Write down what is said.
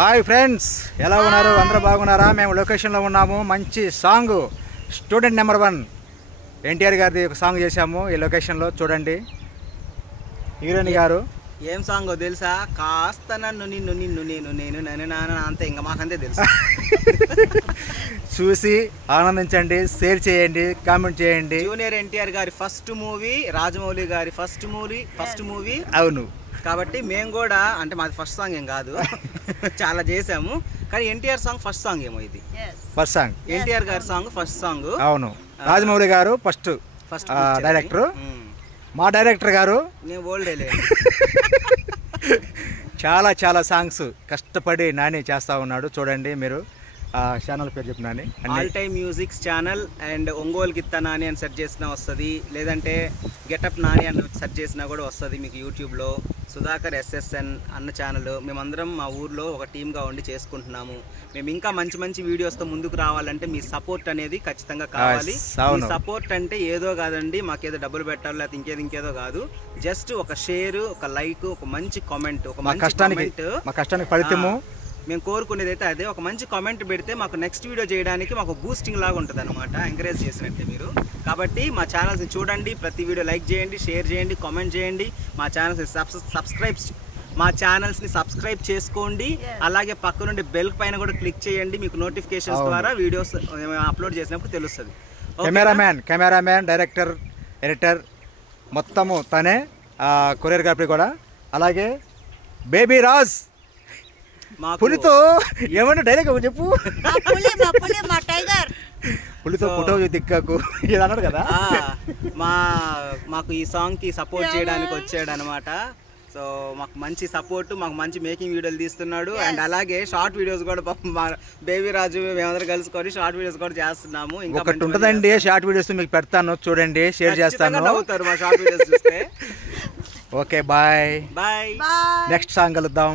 Hi friends, ఎలా ఉన్నారు? అందరూ బాగున్నారా? మేము లొకేషన్లో ఉన్నాము. మంచి సాంగ్ స్టూడెంట్ నెంబర్ 1 ఎన్టీఆర్ గారిది ఒక సాంగ్ చేశాము ఈ లొకేషన్లో. చూడండి, హీరోయిన్ గారు ఏం సాంగో తెలుసా? కాస్త నన్ను నిన్ను నిన్ను నేను నేను నన్ను నాన్న అంతే, ఇంకా మాకంతే తెలుసు. చూసి ఆనందించండి, షేర్ చేయండి, కామెంట్ చేయండి. జూనియర్ ఎన్టీఆర్ గారి ఫస్ట్ మూవీ, రాజమౌళి గారి ఫస్ట్ మూవీ. అవును, కాబట్టి మేము కూడా, అంటే మాది ఫస్ట్ సాంగ్ ఏం కాదు, చాలా చేసాము. కానీ ఎన్టీఆర్ సాంగ్ ఫస్ట్ సాంగ్ ఏమో ఇది. ఫస్ట్ సాంగ్ ఎన్టీఆర్ గారి సాంగ్ ఫస్ట్ సాంగ్. అవును, రాజమౌళి గారు ఫస్ట్ డైరెక్టర్. మా డైరెక్టర్ గారు నేను ఓల్డ్ చాలా చాలా సాంగ్స్ కష్టపడి నాని చేస్తూ ఉన్నాడు. చూడండి మీరు. ఛానల్ పేరు చెప్పు Nani. All time musics channel. And Ongole గిత్త నాని అని సెర్చ్ చేసినా వస్తుంది, లేదంటే గెటప్ నాని అని సెర్చ్ చేసినా కూడా వస్తుంది మీకు యూట్యూబ్లో. సుధాకర్ ఎస్ఎస్ఎన్ అన్న ఛానల్. మేమందరం మా ఊర్లో ఒక టీమ్గా ఉండి చేసుకుంటున్నాము. మేము ఇంకా మంచి మంచి వీడియోస్తో ముందుకు రావాలంటే మీ సపోర్ట్ అనేది ఖచ్చితంగా కావాలి. మీ సపోర్ట్ అంటే ఏదో కాదండి, మాకేదో డబ్బులు పెట్టాలి లేకపోతే ఇంకేదో కాదు. జస్ట్ ఒక షేర్, ఒక లైక్, ఒక మంచి కామెంట్, ఒక మంచి కామెంట్ మా కష్టానికి ఫలితము మేము కోరుకునేది అయితే అదే. ఒక మంచి కామెంట్ పెడితే మాకు నెక్స్ట్ వీడియో చేయడానికి మాకు బూస్టింగ్ లాగా ఉంటుంది అనమాట, ఎంకరేజ్ చేసినట్టే మీరు. కాబట్టి మా ఛానల్స్ని చూడండి, ప్రతి వీడియో లైక్ చేయండి, షేర్ చేయండి, కామెంట్ చేయండి. మా ఛానల్స్ని సబ్స్క్రైబ్ చేసుకోండి. అలాగే పక్క నుండి బెల్ పైన కూడా క్లిక్ చేయండి, మీకు నోటిఫికేషన్స్ ద్వారా వీడియోస్ అప్లోడ్ చేసినప్పుడు తెలుస్తుంది. కెమెరామ్యాన్, డైరెక్టర్, ఎడిటర్ మొత్తము తనే. కొరియోగ్రఫీ కూడా. అలాగే బేబీ రాజ్ పులితో ఏమన్నా డైలాగ్ చెప్పు. పులితో ఫోటో దిక్కకు ఇది అన్నాడు కదా. మాకు ఈ సాంగ్కి సపోర్ట్ చేయడానికి వచ్చాడు అనమాట. సో మాకు మంచి సపోర్ట్, మాకు మంచి మేకింగ్ వీడియోలు తీస్తున్నాడు. అండ్ అలాగే షార్ట్ వీడియోస్ కూడా మా బేబీ రాజు మేమందరం కలుసుకొని షార్ట్ వీడియోస్ కూడా చేస్తున్నాము. ఇంకా ఒకటి ఉంటుందండి, షార్ట్ వీడియోస్ మీకు పెడతాను, చూడండి, షేర్ చేస్తాను. అవుతారు మా షార్ట్ వీడియోస్ చూస్తే. Okay, bye. Bye. Next song కలుద్దాం.